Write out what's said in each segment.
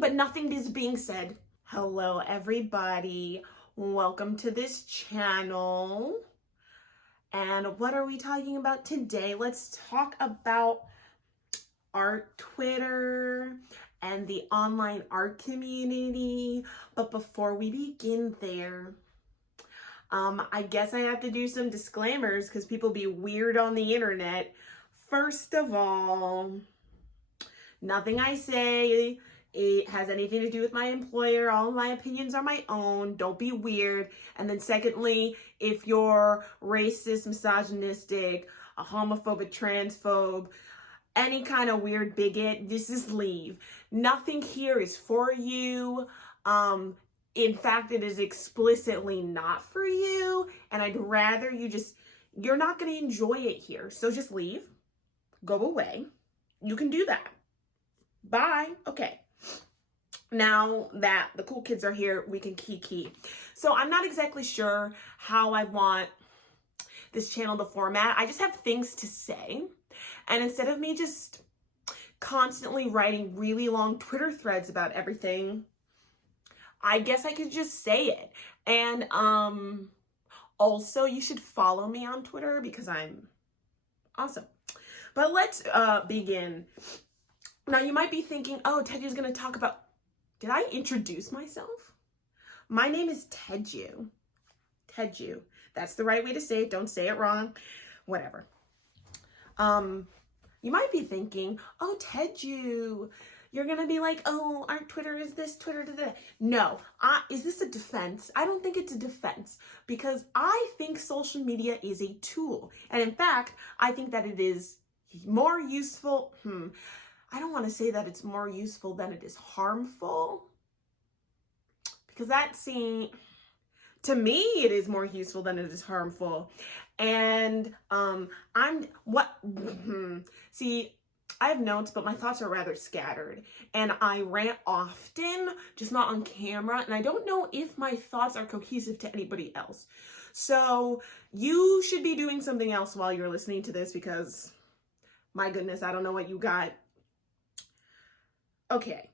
thinking, but nothing is being said. Hello, everybody. Welcome to this channel. And what are we talking about today? Let's talk about art Twitter and the online art community. But before we begin there, I guess I have to do some disclaimers because people be weird on the internet. First of all, nothing I say it has anything to do with my employer. All of my opinions are my own. Don't be weird. And then secondly, if you're racist, misogynistic, a homophobe, a transphobe, any kind of weird bigot, just leave. Nothing here is for you. In fact, it is explicitly not for you. And I'd rather you're not going to enjoy it here. So just leave. Go away. You can do that. Bye. Okay. Now that the cool kids are here, we can kiki. So I'm not exactly sure how I want this channel to format. I just have things to say. And instead of me just constantly writing really long Twitter threads about everything, I guess I could just say it. And also you should follow me on Twitter because I'm awesome. But let's begin. Now you might be thinking, oh, Teju's going to talk about, did I introduce myself? My name is Teju. Teju. That's the right way to say it. Don't say it wrong. Whatever. You might be thinking, oh, Teju, you're going to be like, oh, our Twitter is this, Twitter is that. No, is this a defense? I don't think it's a defense because I think social media is a tool. And in fact, I think that it is more useful. I don't want to say that it's more useful than it is harmful because to me, it is more useful than it is harmful. And see, I have notes, but my thoughts are rather scattered and I rant often, just not on camera. And I don't know if my thoughts are cohesive to anybody else. So you should be doing something else while you're listening to this because my goodness, I don't know what you got. Okay.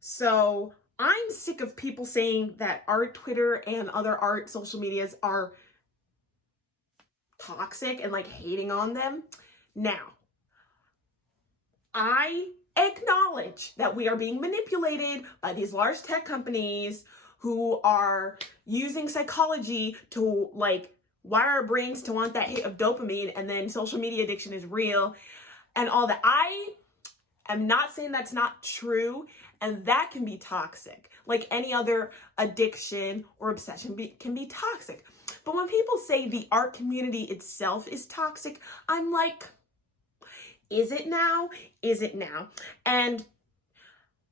So I'm sick of people saying that art Twitter and other art social medias are toxic and like hating on them. Now, I acknowledge that we are being manipulated by these large tech companies who are using psychology to like wire our brains to want that hit of dopamine, and then social media addiction is real and all that. I'm not saying that's not true, and that can be toxic. Like any other addiction or obsession can be toxic. But when people say the art community itself is toxic, I'm like, is it now? Is it now? And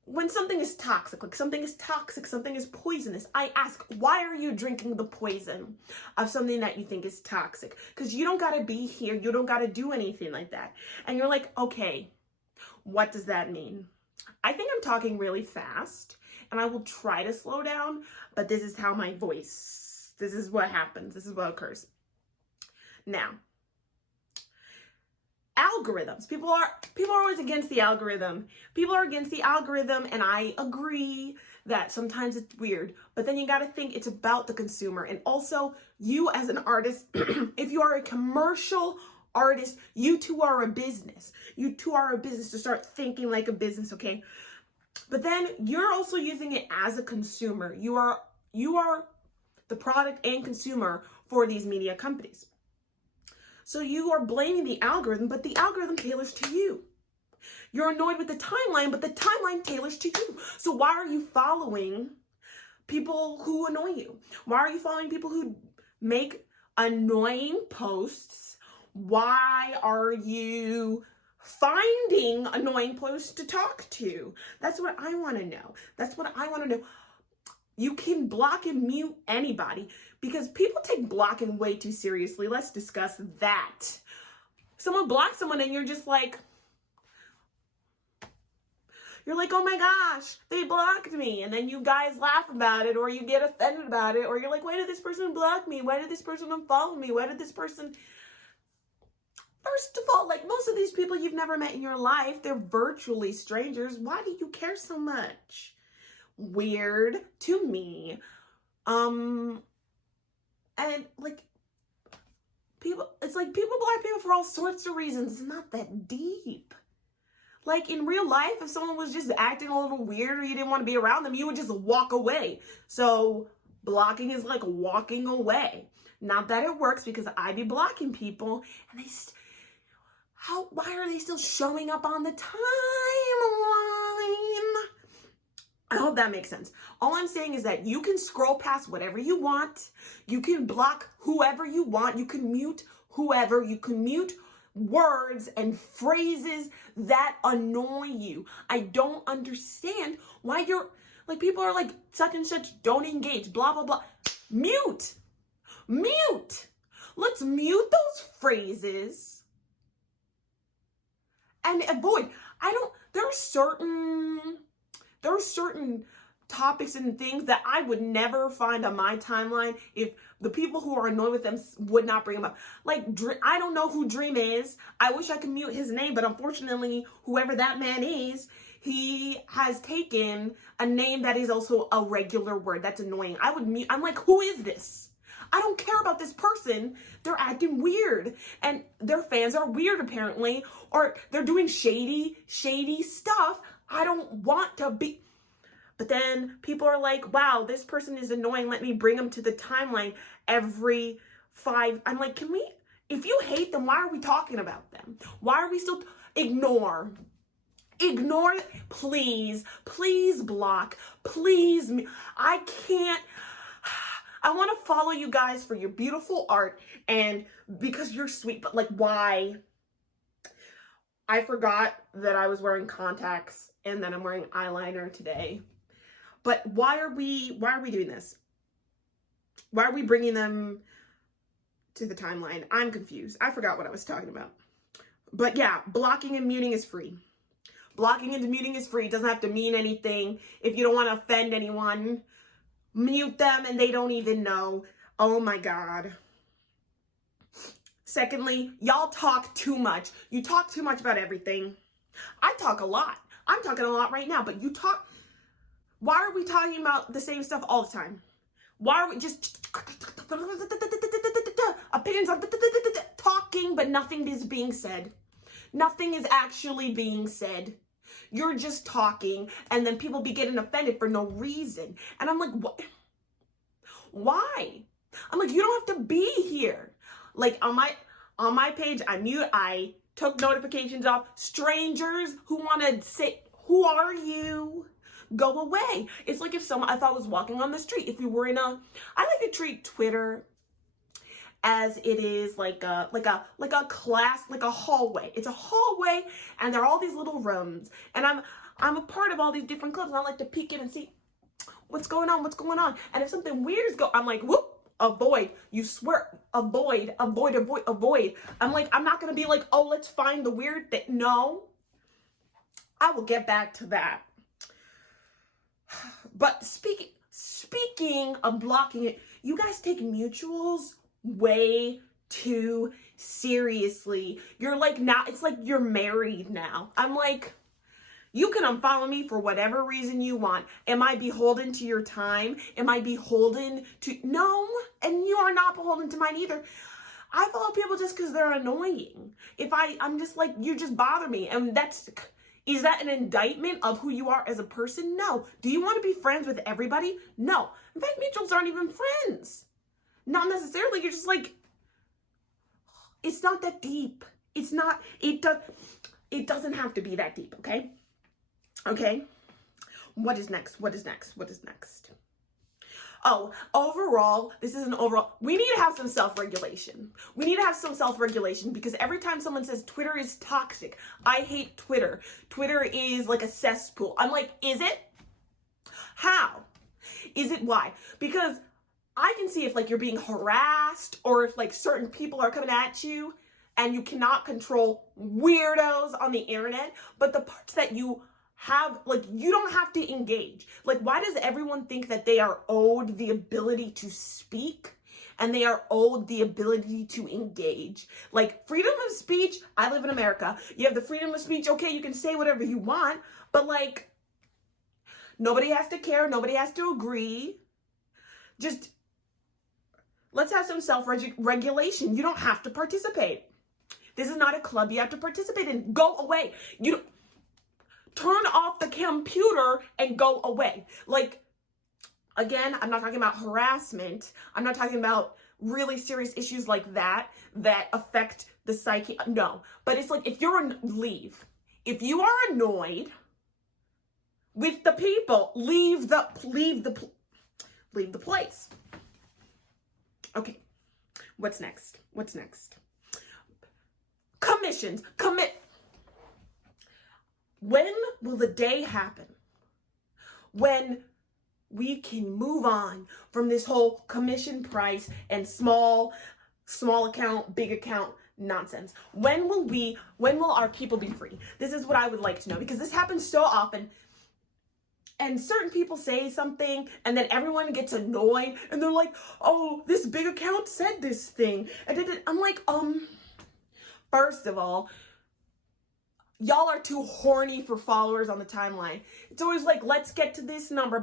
when something is toxic, something is poisonous, I ask, why are you drinking the poison of something that you think is toxic? Because you don't got to be here. You don't got to do anything like that. And you're like, okay, what does that mean? I think I'm talking really fast and I will try to slow down, but this is how my voice, this is what happens. This is what occurs. Now, algorithms. People are always against the algorithm. People are against the algorithm, and I agree that sometimes it's weird, but then you got to think it's about the consumer. And also you as an artist, if you are a commercial artist, you too are a business. You too are a business to start thinking like a business, okay? But then you're also using it as a consumer. You are the product and consumer for these media companies. So you are blaming the algorithm, but the algorithm tailors to you. You're annoyed with the timeline, but the timeline tailors to you. So why are you following people who annoy you? Why are you following people who make annoying posts? Why are you finding annoying posts to talk to? That's what I want to know. That's what I want to know. You can block and mute anybody because people take blocking way too seriously. Let's discuss that. Someone blocks someone and you're just like, oh my gosh, they blocked me. And then you guys laugh about it or you get offended about it or you're like, why did this person block me? Why did this person unfollow me? Why did this person... First of all, like most of these people you've never met in your life, they're virtually strangers. Why do you care so much? Weird to me. And like people, it's like people block people for all sorts of reasons. It's not that deep. Like in real life, if someone was just acting a little weird or you didn't want to be around them, you would just walk away. So blocking is like walking away. Not that it works, because I be blocking people and why are they still showing up on the timeline? I hope that makes sense. All I'm saying is that you can scroll past whatever you want. You can block whoever you want. You can mute whoever. You can mute words and phrases that annoy you. I don't understand why you're like, people are like, such and such don't engage, blah, blah, blah. Mute. Let's mute those phrases and avoid. There are certain topics and things that I would never find on my timeline if the people who are annoyed with them would not bring them up. Like, I don't know who Dream is. I wish I could mute his name, but unfortunately, whoever that man is, he has taken a name that is also a regular word. That's annoying. I would mute. I'm like, who is this? I don't care about this person. They're acting weird, and their fans are weird apparently, or they're doing shady stuff. I don't want to be. But then people are like, wow, this person is annoying. Let me bring them to the timeline every 5. I'm like, if you hate them, why are we talking about them? Why are we still, ignore, please block, please. I can't. I want to follow you guys for your beautiful art and because you're sweet, but like, why? I forgot that I was wearing contacts and then I'm wearing eyeliner today. But why are we doing this? Why are we bringing them to the timeline? I'm confused. I forgot what I was talking about. But yeah, blocking and muting is free. Blocking and muting is free. It doesn't have to mean anything. If you don't want to offend anyone, mute them and they don't even know. Oh my God. Secondly, y'all talk too much. You talk too much about everything. I talk a lot. I'm talking a lot right now, but you talk. Why are we talking about the same stuff all the time? Why are we just opinions on talking, but nothing is being said? Nothing is actually being said. You're just talking, and then people be getting offended for no reason. And I'm like, what? Why? I'm like, you don't have to be here. Like on my page, I took notifications off. Strangers who want to say, who are you? Go away. It's like if I thought was walking on the street. If we were I like to treat Twitter as it is like a class, like a hallway. It's a hallway, and there are all these little rooms, and I'm a part of all these different clubs, and I like to peek in and see what's going on. And if something weird is I'm like, whoop, avoid. You swear, avoid. I'm like, I'm not gonna be like, oh, let's find the weird thing. No, I will get back to that. But speaking of blocking it, you guys take mutuals way too seriously. You're like, now it's like you're married now. I'm like, you can unfollow me for whatever reason you want. Am I beholden to your time? Am I beholden to, no, and you are not beholden to mine either. I follow people just because they're annoying. I'm just like, you just bother me. And is that an indictment of who you are as a person? No. Do you want to be friends with everybody? No. In fact, mutuals aren't even friends. Not necessarily. You're just like, it's not that deep. It doesn't have to be that deep, okay? Okay? What is next? Oh, overall, this is an overall, we need to have some self-regulation. Because every time someone says Twitter is toxic, I hate Twitter. Twitter is like a cesspool. I'm like, is it? How? Is it why? Because I can see if like you're being harassed or if like certain people are coming at you and you cannot control weirdos on the internet, but the parts that you have, like, you don't have to engage. Like, why does everyone think that they are owed the ability to speak and they are owed the ability to engage. Like freedom of speech, I live in America. You have the freedom of speech, okay, you can say whatever you want, but like nobody has to care, nobody has to agree. Just let's have some self-regulation. You don't have to participate. This is not a club you have to participate in. Go away. You don't, turn off the computer and go away. Like, again, I'm not talking about harassment. I'm not talking about really serious issues like that affect the psyche. No, but it's like if you're leave. If you are annoyed with the people, leave the place. Okay. What's next? Commissions. When will the day happen when we can move on from this whole commission price and small account, big account nonsense? When will our people be free? This is what I would like to know, because this happens so often. And certain people say something and then everyone gets annoyed and they're like, oh, this big account said this thing. I'm like, first of all, y'all are too horny for followers on the timeline. It's always like, let's get to this number,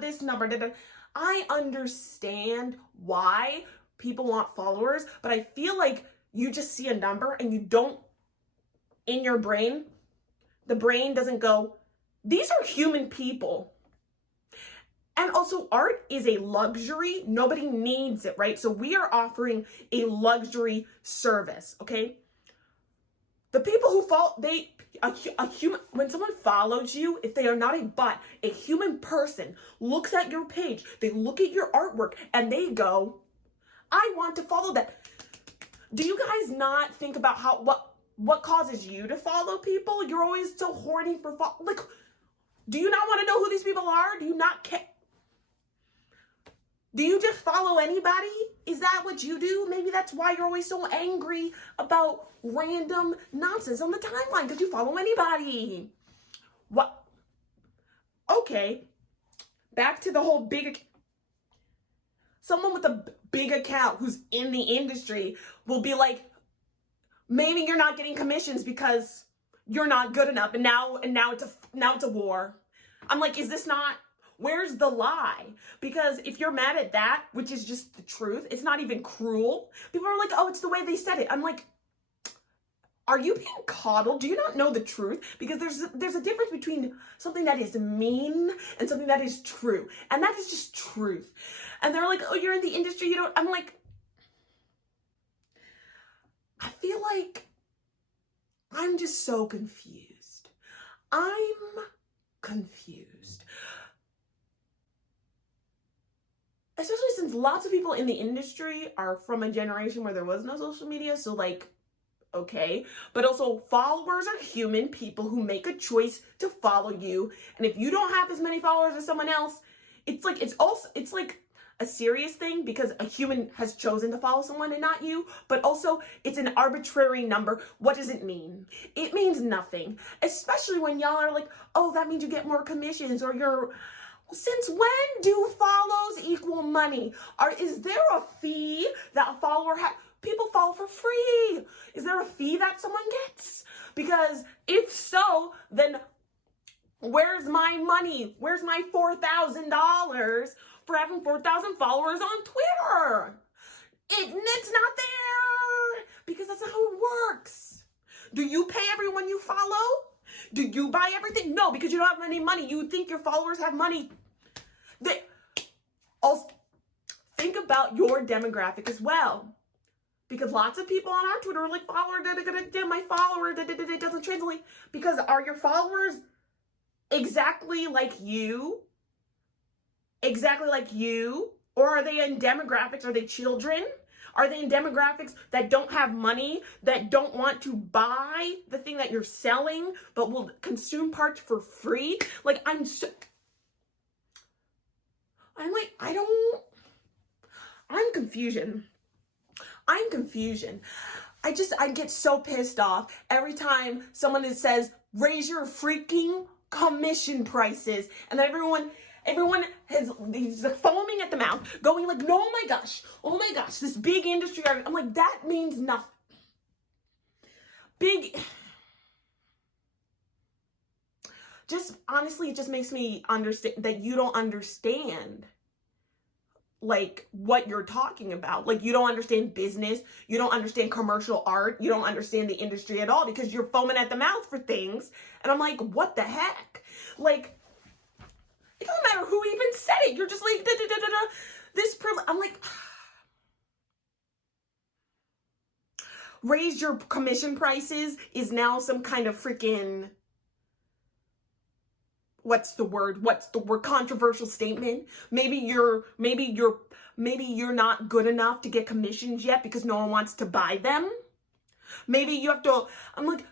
this number. I understand why people want followers, but I feel like you just see a number and you don't, in your brain, the brain doesn't go, these are human people. And also, art is a luxury. Nobody needs it, right? So we are offering a luxury service, okay? The people who follow, a human, when someone follows you, if they are not a bot, a human person looks at your page, they look at your artwork, and they go, I want to follow that. Do you guys not think about what causes you to follow people? You're always so horny for like, do you not want to know who these people are? Do you not care? Do you just follow anybody? Is that what you do? Maybe that's why you're always so angry about random nonsense on the timeline, because you follow anybody. What? Okay. Back to the whole someone with a big account who's in the industry will be like, maybe you're not getting commissions because you're not good enough, and now it's a war. I'm like, is this not, where's the lie? Because if you're mad at that, which is just the truth, it's not even cruel. People are like, oh, it's the way they said it. I'm like, are you being coddled? Do you not know the truth? Because there's a difference between something that is mean and something that is true. And that is just truth. And they're like, oh, you're in the industry, you don't, I'm like, I feel like I'm just so confused. I'm confused. Especially since lots of people in the industry are from a generation where there was no social media. So like, okay. But also followers are human people who make a choice to follow you. And if you don't have as many followers as someone else, it's like a serious thing because a human has chosen to follow someone and not you, but also it's an arbitrary number. What does it mean? It means nothing, especially when y'all are like, oh, that means you get more commissions, or since when do follows equal money? Is there a fee that a follower has? People follow for free. Is there a fee that someone gets? Because if so, then where's my money? Where's my $4,000 for having 4,000 followers on Twitter? It's not there, because that's not how it works. Do you pay everyone you follow? Do you buy everything? No, because you don't have any money. You think your followers have money. Also, think about your demographic as well. Because lots of people on our Twitter are like, my follower, it doesn't translate. Because are your followers exactly like you? Exactly like you? Or are they in demographics? Are they children? Are they in demographics that don't have money, that don't want to buy the thing that you're selling, but will consume parts for free? Like, I'm confusion. I get so pissed off every time someone says, raise your freaking commission prices. And everyone, Everyone he's like foaming at the mouth, going like, no, oh my gosh, this big industry. I'm like, that means nothing. Just honestly, it just makes me understand that you don't understand like what you're talking about. Like, you don't understand business, you don't understand commercial art, you don't understand the industry at all, because you're foaming at the mouth for things. And I'm like, what the heck? Like, it doesn't matter who even said it. You're just like, da, da, da, da, da. This privilege. I'm like, raise your commission prices is now some kind of freaking, what's the word, controversial statement. Maybe you're not good enough to get commissions yet because no one wants to buy them. Maybe you have to, I'm like,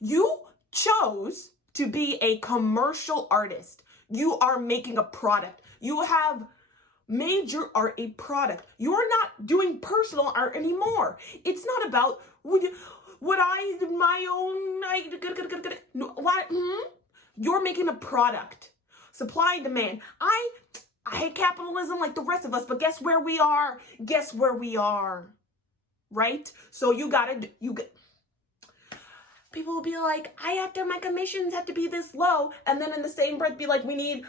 you chose to be a commercial artist. You are making a product. You have made your art a product. You're not doing personal art anymore. It's not about you're making a product. Supply and demand. I hate capitalism like the rest of us, but guess where we are? Guess where we are? Right? So people will be like, my commissions have to be this low, and then in the same breath be like, we need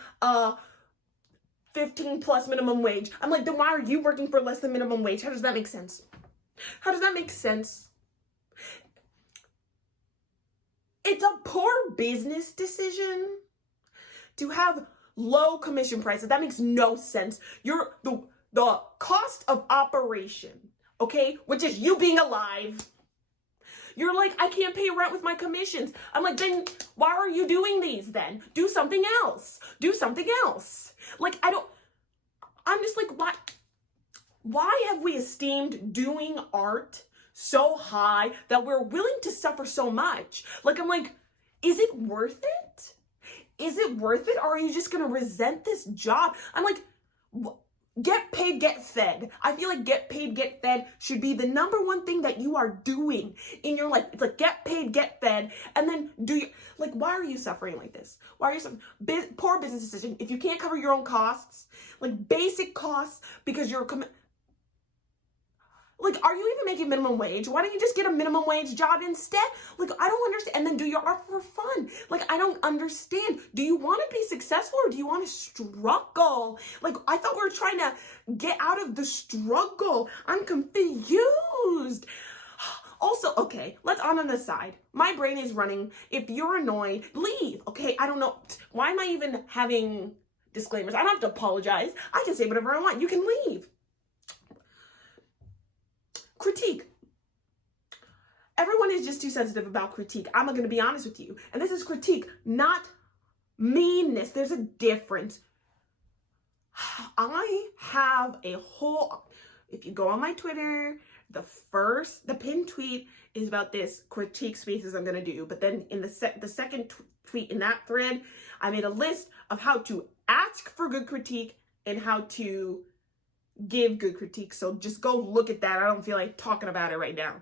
15 plus minimum wage. I'm like, then why are you working for less than minimum wage? How does that make sense? How does that make sense? It's a poor business decision to have low commission prices. That makes no sense. You're the cost of operation, okay, which is you being alive. You're like, I can't pay rent with my commissions. I'm like, then why are you doing these then? Do something else. Do something else. Like, I'm just like, why have we esteemed doing art so high that we're willing to suffer so much? Like, I'm like, is it worth it? Is it worth it? Or are you just going to resent this job? I'm like, get paid, get fed. I feel like get paid, get fed should be the number one thing that you are doing in your life. It's like, get paid, get fed, and then why are you suffering like this? Why are you suffering? Poor business decision. If you can't cover your own costs, like basic costs, because you're are you even making minimum wage? Why don't you just get a minimum wage job instead? Like, I don't understand. And then do your art for fun. Like, I don't understand. Do you want to be successful or do you want to struggle? Like, I thought we were trying to get out of the struggle. I'm confused. Also, okay, let's on the side. My brain is running. If you're annoyed, leave. Okay, I don't know. Why am I even having disclaimers? I don't have to apologize. I can say whatever I want. You can leave. Critique. Everyone is just too sensitive about critique. I'm going to be honest with you. And this is critique, not meanness. There's a difference. I have a whole, if you go on my Twitter, the pinned tweet is about this critique spaces I'm going to do. But then in the second tweet in that thread, I made a list of how to ask for good critique and how to give good critique. So just go look at that. I don't feel like talking about it right now.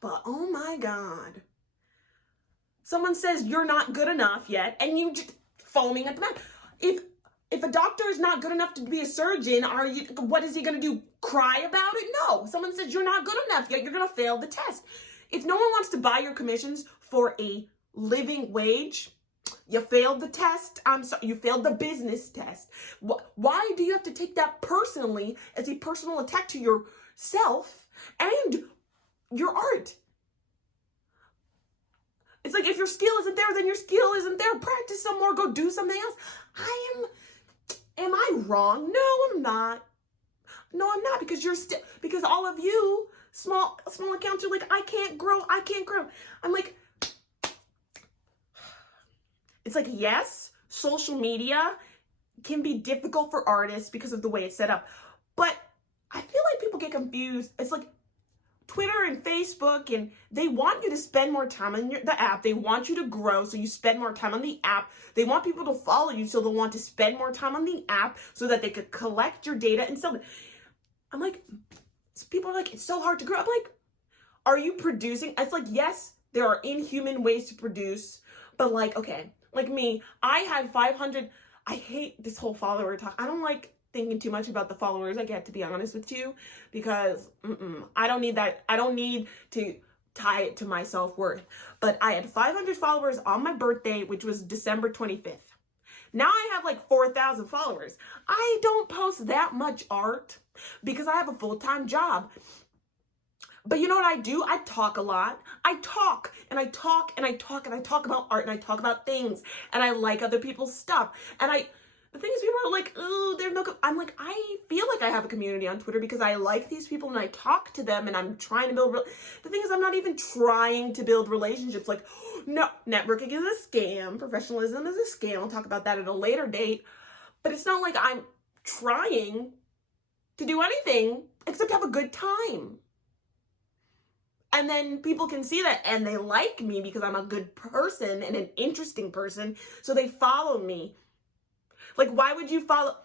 But oh my God. Someone says you're not good enough yet, and you just foaming at the mouth. If a doctor is not good enough to be a surgeon, what is he going to do? Cry about it? No. Someone says you're not good enough yet, you're going to fail the test. If no one wants to buy your commissions for a living wage, you failed the test. I'm sorry, you failed the business test. Why do you have to take that personally as a personal attack to yourself and your art? It's like, if your skill isn't there, then your skill isn't there. Practice some more. Go do something else. Am I wrong? No, I'm not. No, I'm not, because because all of you small accounts are like, I can't grow. I'm like, it's like, yes, social media can be difficult for artists because of the way it's set up. But I feel like people get confused. It's like Twitter and Facebook, and they want you to spend more time on the app. They want you to grow, so you spend more time on the app. They want people to follow you, so they'll want to spend more time on the app so that they could collect your data and sell it. I'm like, people are like, it's so hard to grow. I'm like, are you producing? It's like, yes, there are inhuman ways to produce, but like, okay, Like me, I had 500. I hate this whole follower talk. I don't like thinking too much about the followers I get, to be honest with you, because I don't need that. I don't need to tie it to my self-worth. But I had 500 followers on my birthday, which was December 25th. Now I have like 4,000 followers. I don't post that much art because I have a full-time job. But you know what I do? I talk a lot. I talk and I talk and I talk and I talk about art and I talk about things and I like other people's stuff. And the thing is, people are like, oh, there's no, I'm like, I feel like I have a community on Twitter because I like these people and I talk to them and I'm trying to build, the thing is, I'm not even trying to build relationships. Like, no, networking is a scam. Professionalism is a scam. I'll talk about that at a later date. But it's not like I'm trying to do anything except have a good time. And then people can see that and they like me because I'm a good person and an interesting person. So they follow me. Like, why would you follow?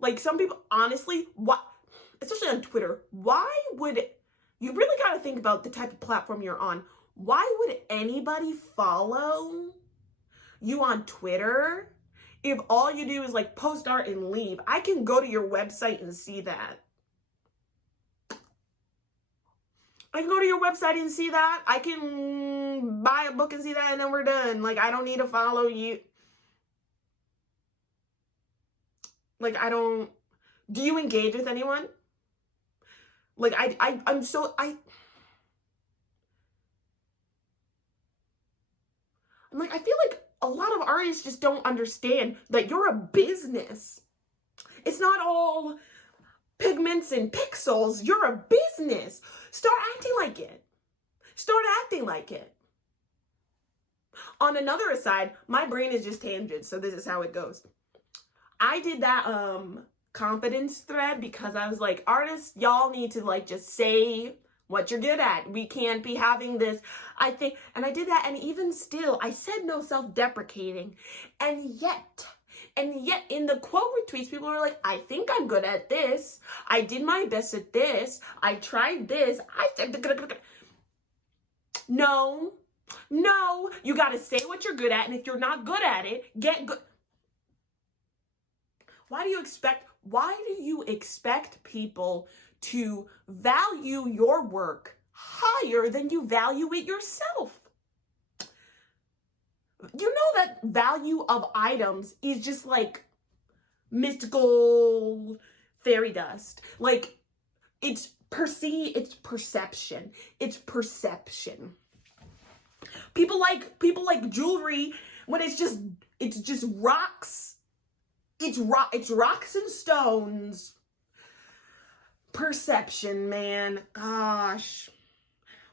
Like, some people, honestly, especially on Twitter, why would, you really got to think about the type of platform you're on. Why would anybody follow you on Twitter if all you do is like post art and leave? I can go to your website and see that. I can go to your website and see that. I can buy a book and see that, and then we're done. Like, I don't need to follow you. Like, do you engage with anyone? Like, I'm like, I feel like a lot of artists just don't understand that you're a business. It's not all pigments and pixels. You're a business. Start acting like it. Start acting like it. On another aside, my brain is just tangents, so this is how it goes. I did that confidence thread because I was like, artists, y'all need to like just say what you're good at. We can't be having this, I think. And I did that, and even still, I said no self-deprecating. And yet in the quote retweets, people are like, I think I'm good at this. I did my best at this. I tried this. I said, no, you got to say what you're good at. And if you're not good at it, get good. Why do you expect people to value your work higher than you value it yourself? You know that value of items is just like mystical fairy dust. Like, it's perception. It's perception. People like jewelry when it's just rocks. It's rocks and stones. Perception, man. Gosh.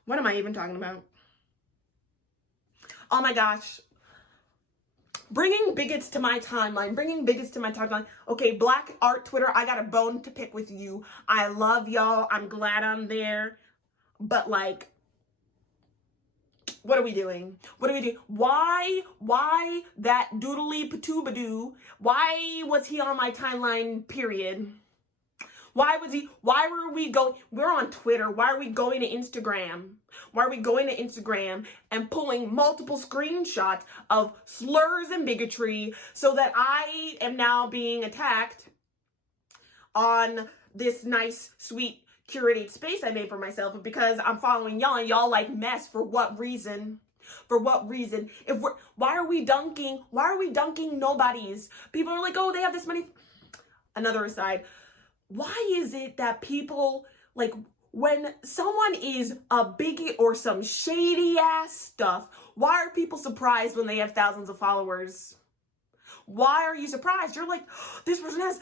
What am I even talking about? Oh my gosh. Bringing bigots to my timeline. Okay, Black Art Twitter, I got a bone to pick with you. I love y'all. I'm glad I'm there. But like, what are we doing? Why that doodly patubadoo? Why was he on my timeline, period? Why were we going? We're on Twitter. Why are we going to Instagram? Why are we going to Instagram and pulling multiple screenshots of slurs and bigotry so that I am now being attacked on this nice, sweet, curated space I made for myself because I'm following y'all and y'all like mess? For what reason? Why are we dunking nobodies? People are like, oh, they have this many. Another aside. Why is it that people, like, when someone is a bigot or some shady ass stuff, why are people surprised when they have thousands of followers? Why are you surprised? You're like, oh, this person has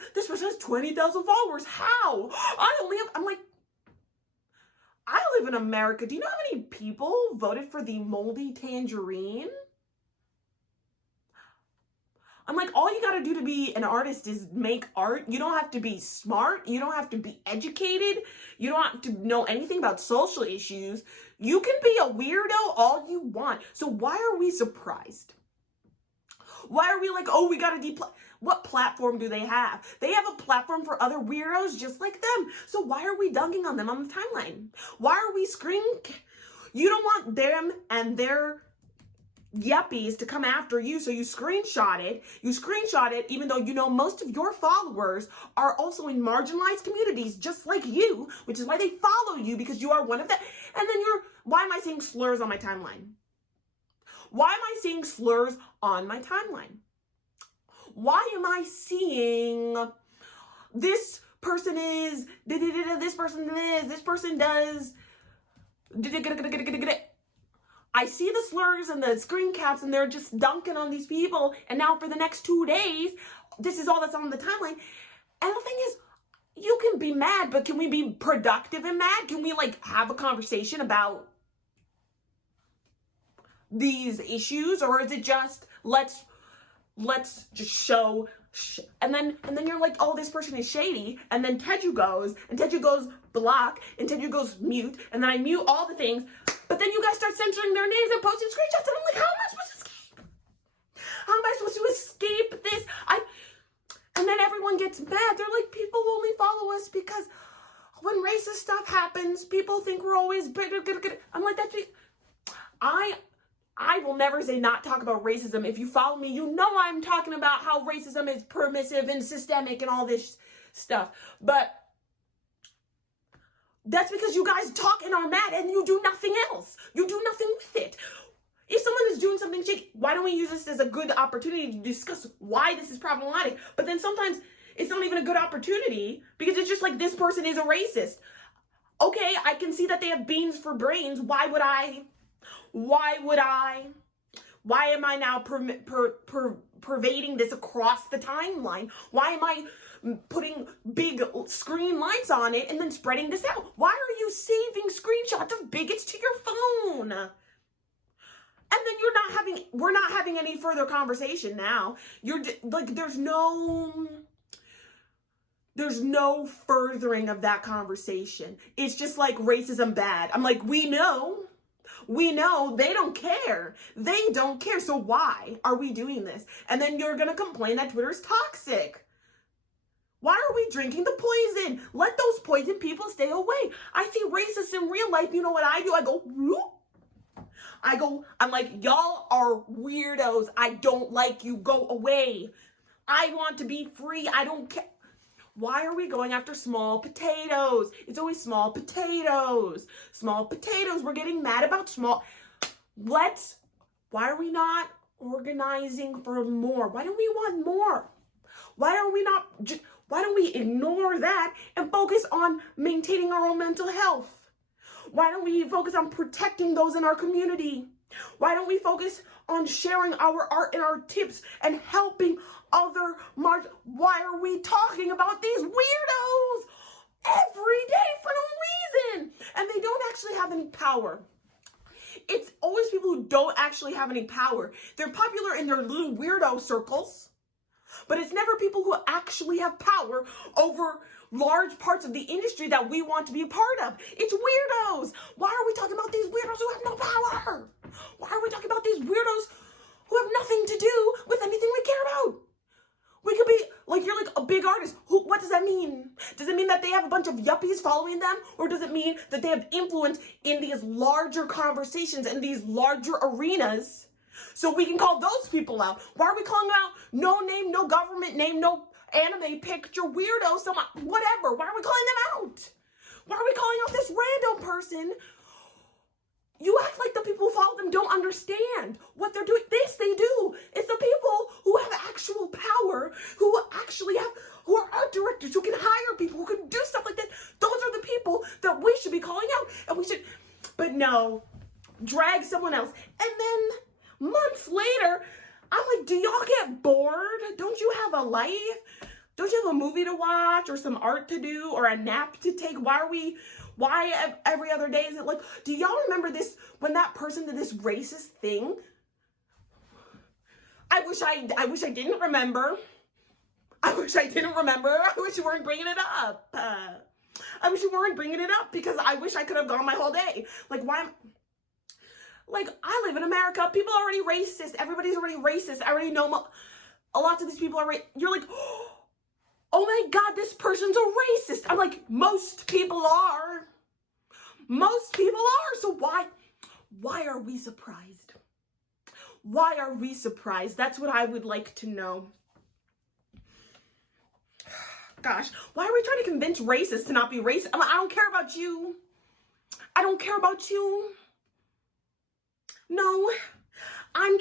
20,000 followers. How? I'm like, I live in America. Do you know how many people voted for the moldy tangerine? I'm like, all you gotta do to be an artist is make art. You don't have to be smart. You don't have to be educated. You don't have to know anything about social issues. You can be a weirdo all you want. So why are we surprised? Why are we like, oh, we gotta what platform do they have? They have a platform for other weirdos just like them. So why are we dunking on them on the timeline? Why are we screaming? You don't want them and their yuppies to come after you, so you screenshot it, even though you know most of your followers are also in marginalized communities just like you, which is why they follow you, because you are one of them. And then why am I seeing slurs on my timeline? Why am I seeing slurs on my timeline? Why am I seeing this person is, this person is, this person does, I see the slurs and the screen caps and they're just dunking on these people. And now for the next 2 days, this is all that's on the timeline. And the thing is, you can be mad, but can we be productive and mad? Can we like have a conversation about these issues? Or is it just, let's just show, and then you're like, oh, this person is shady. And then Teju goes block, and Teju goes mute. And then I mute all the things. But then you guys start censoring their names and posting screenshots, and I'm like, how am I supposed to escape? How am I supposed to escape this? And then everyone gets mad. They're like, people only follow us because when racist stuff happens, people think we're always better. I'm like, I will never say not talk about racism. If you follow me, you know I'm talking about how racism is permissive and systemic and all this stuff. But that's because you guys talk and are mad and you do nothing else. You do nothing with it. If someone is doing something shady, why don't we use this as a good opportunity to discuss why this is problematic? But then sometimes it's not even a good opportunity because it's just like, this person is a racist. Okay, I can see that they have beans for brains. Why am I now pervading this across the timeline? Why am I putting big screen lights on it and then spreading this out? Why are you saving screenshots of bigots to your phone? And then we're not having any further conversation now. You're like, there's no furthering of that conversation. It's just like, racism bad. I'm like, we know they don't care. They don't care. So why are we doing this? And then you're going to complain that Twitter's toxic. Why are we drinking the poison? Let those poison people stay away. I see racists in real life. You know what I do? I go, whoop. I'm like, y'all are weirdos. I don't like you. Go away. I want to be free. I don't care. Why are we going after small potatoes? It's always small potatoes. Small potatoes. We're getting mad about small. Why are we not organizing for more? Why don't we want more? Why don't we ignore that and focus on maintaining our own mental health? Why don't we focus on protecting those in our community? Why don't we focus on sharing our art and our tips and helping other Why are we talking about these weirdos every day for no reason? And they don't actually have any power. It's always people who don't actually have any power. They're popular in their little weirdo circles, but it's never people who actually have power over large parts of the industry that we want to be a part of. It's weirdos. Why are we talking about these weirdos who have no power? Why are we talking about these weirdos who have nothing to do with anything we care about? We could be, like, you're like a big artist. What does that mean? Does it mean that they have a bunch of yuppies following them? Or does it mean that they have influence in these larger conversations and these larger arenas so we can call those people out? Why are we calling out no name, no government name, no anime picture, weirdo, someone, whatever? Why are we calling them out? Why are we calling out this random person? You act like the people who follow them don't understand what they're doing. This they do. It's the people who have actual power, who are art directors, who can hire people, who can do stuff like that. Those are the people that we should be calling out. But no, drag someone else. And then months later, I'm like, do y'all get bored? Don't you have a life? Don't you have a movie to watch or some art to do or a nap to take? Why every other day is it like, do y'all remember this when that person did this racist thing? I wish I didn't remember. I wish you weren't bringing it up. I wish you weren't bringing it up because I wish I could have gone my whole day. Like, I live in America. People are already racist. Everybody's already racist. I already know a lot of these people are You're like, oh my God, this person's a racist. I'm like, most people are. Most people are. So why are we surprised? Why are we surprised? That's what I would like to know. Gosh, why are we trying to convince racists to not be racist? I don't care about you. I don't care about you. No, I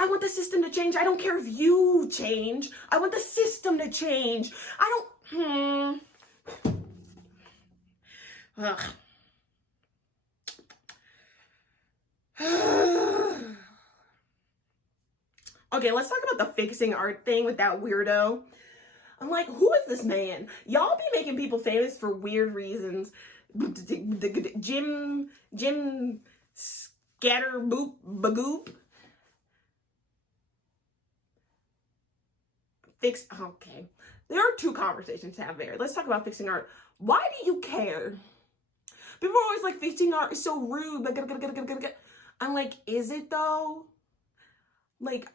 want the system to change. I don't care if you change. I want the system to change. I don't, Ugh. Okay, let's talk about the fixing art thing with that weirdo. I'm like, who is this man? Y'all be making people famous for weird reasons. Jim Scatter Boop Bagoop. Okay. There are two conversations to have there. Let's talk about fixing art. Why do you care? People are always like, fixing art is so rude. I'm like, is it though? Like,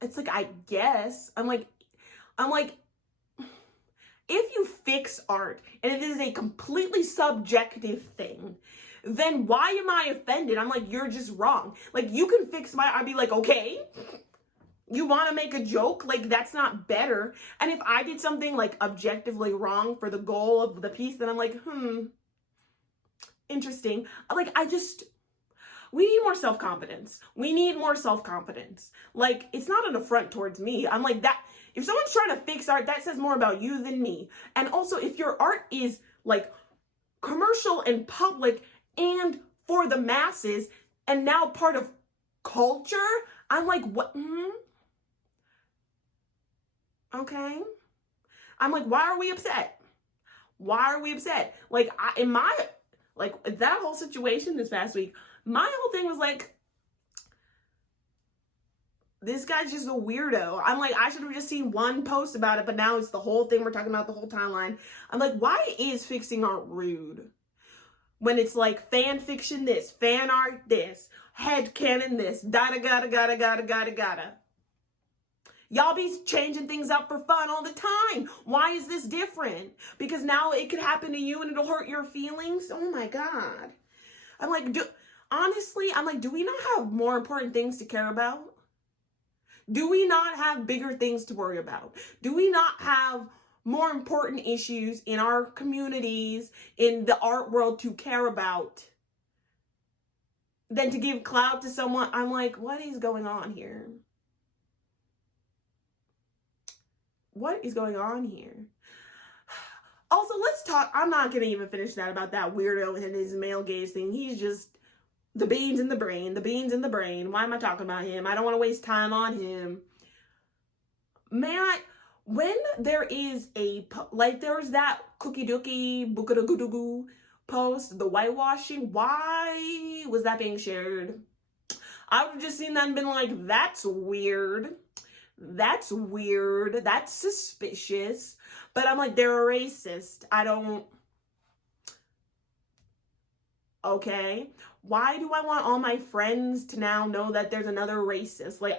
it's like, I guess. I'm like, if you fix art and it is a completely subjective thing, then why am I offended? I'm like, you're just wrong. Like, you can fix I'd be like, okay, you want to make a joke? Like, that's not better. And if I did something like objectively wrong for the goal of the piece, then I'm like, interesting. Like, we need more self-confidence. We need more self-confidence. Like, it's not an affront towards me. I'm like, that, if someone's trying to fix art, that says more about you than me. And also, if your art is like commercial and public and for the masses and now part of culture, I'm like, what? Okay. I'm like, why are we upset? Why are we upset? Like, that whole situation this past week, my whole thing was like, this guy's just a weirdo. I'm like, I should have just seen one post about it, but now it's the whole thing we're talking about, the whole timeline. I'm like, why is fixing art rude? When it's like fan fiction this, fan art this, headcanon this, gotta. Y'all be changing things up for fun all the time. Why is this different? Because now it could happen to you and it'll hurt your feelings? Oh my God. I'm like, honestly, do we not have more important things to care about? Do we not have bigger things to worry about? Do we not have more important issues in our communities, in the art world to care about than to give clout to someone? I'm like, what is going on here? What is going on here? Also, let's talk. I'm not going to even finish that about that weirdo and his male gaze thing. He's just the beans in the brain, the beans in the brain. Why am I talking about him? I don't want to waste time on him. When there is there's that cookie dookie bookadagoodagoo post, the whitewashing, why was that being shared? I would have just seen that and been like, that's weird. That's weird. That's suspicious. But I'm like, they're a racist. Okay. Why do I want all my friends to now know that there's another racist? Like,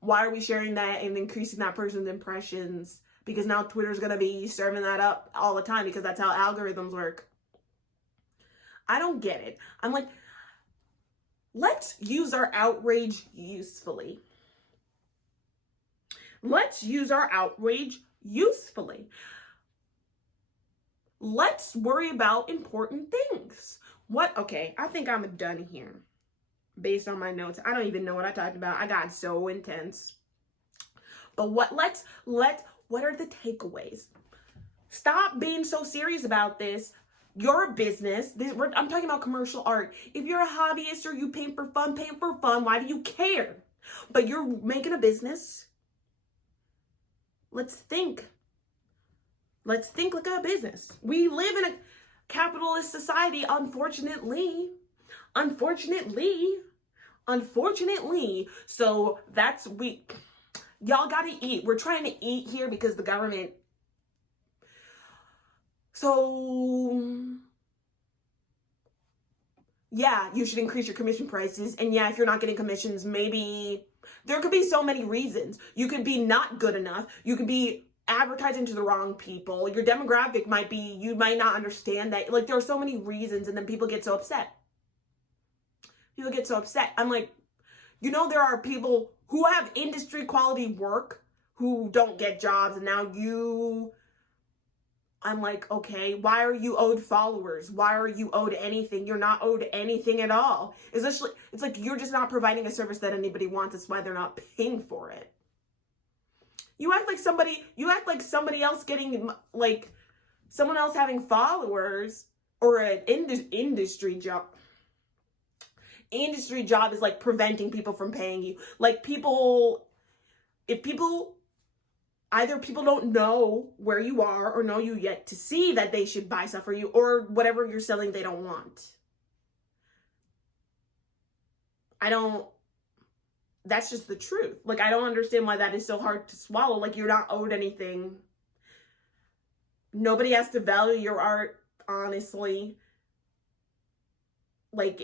why are we sharing that and increasing that person's impressions? Because now Twitter's going to be serving that up all the time because that's how algorithms work. I don't get it. I'm like, let's use our outrage usefully. Let's use our outrage usefully. Let's worry about important things. Okay, I think I'm done here. Based on my notes, I don't even know what I talked about. I got so intense. But what are the takeaways? Stop being so serious about this. You're a business. I'm talking about commercial art. If you're a hobbyist or you paint for fun, why do you care? But you're making a business. Let's think like a business. We live in a capitalist society, unfortunately. So y'all gotta eat. We're trying to eat here because the government. So yeah, you should increase your commission prices. And yeah, if you're not getting commissions, maybe there could be so many reasons. You could be not good enough. You could be advertising to the wrong people. Your demographic you might not understand that. Like, there are so many reasons, and then people get so upset. People get so upset. I'm like, you know, there are people who have industry quality work who don't get jobs, and now I'm like, okay, why are you owed followers? Why are you owed anything? You're not owed anything at all. Especially, it's like you're just not providing a service that anybody wants. That's why they're not paying for it. You act like somebody else getting, like, someone else having followers or an industry job. Industry job is like preventing people from paying you. Like, either people don't know where you are or know you yet to see that they should buy stuff for you, or whatever you're selling they don't want. That's just the truth. Like, I don't understand why that is so hard to swallow. Like, you're not owed anything. Nobody has to value your art, honestly. Like,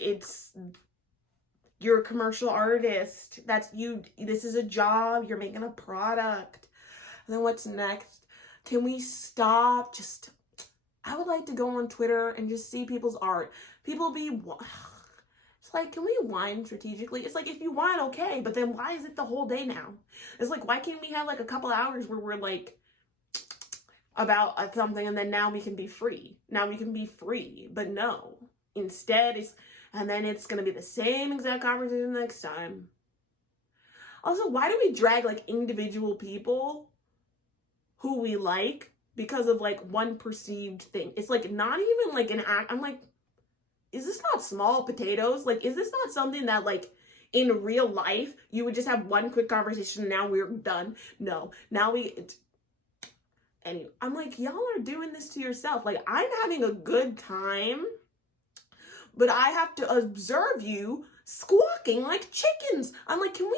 you're a commercial artist. That's you. This is a job. You're making a product. And then what's next? Can we stop? I would like to go on Twitter and just see people's art. It's like, can we whine strategically? It's like, if you whine, okay, but then why is it the whole day now? It's like, why can't we have like a couple hours where we're like about something, and then now we can be free. Now we can be free, but no. Instead, and then it's going to be the same exact conversation next time. Also, why do we drag like individual people who we like because of like one perceived thing? It's like not even like an act. I'm like, is this not small potatoes? Like, is this not something that like in real life you would just have one quick conversation and now we're done? No, anyway, I'm like, y'all are doing this to yourself. Like, I'm having a good time, but I have to observe you squawking like chickens. I'm like, can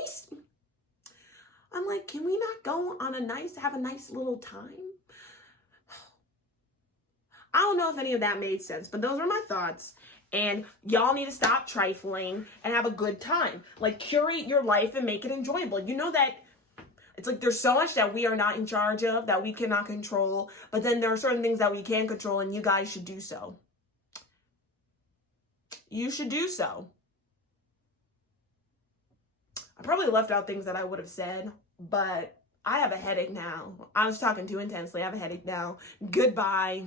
we not go on have a nice little time? I don't know if any of that made sense, but those are my thoughts. And y'all need to stop trifling and have a good time. Like, curate your life and make it enjoyable. You know that it's like there's so much that we are not in charge of, that we cannot control, but then there are certain things that we can control, and you guys should do so. You should do so. I probably left out things that I would have said, but I have a headache now. I was talking too intensely. I have a headache now. Goodbye.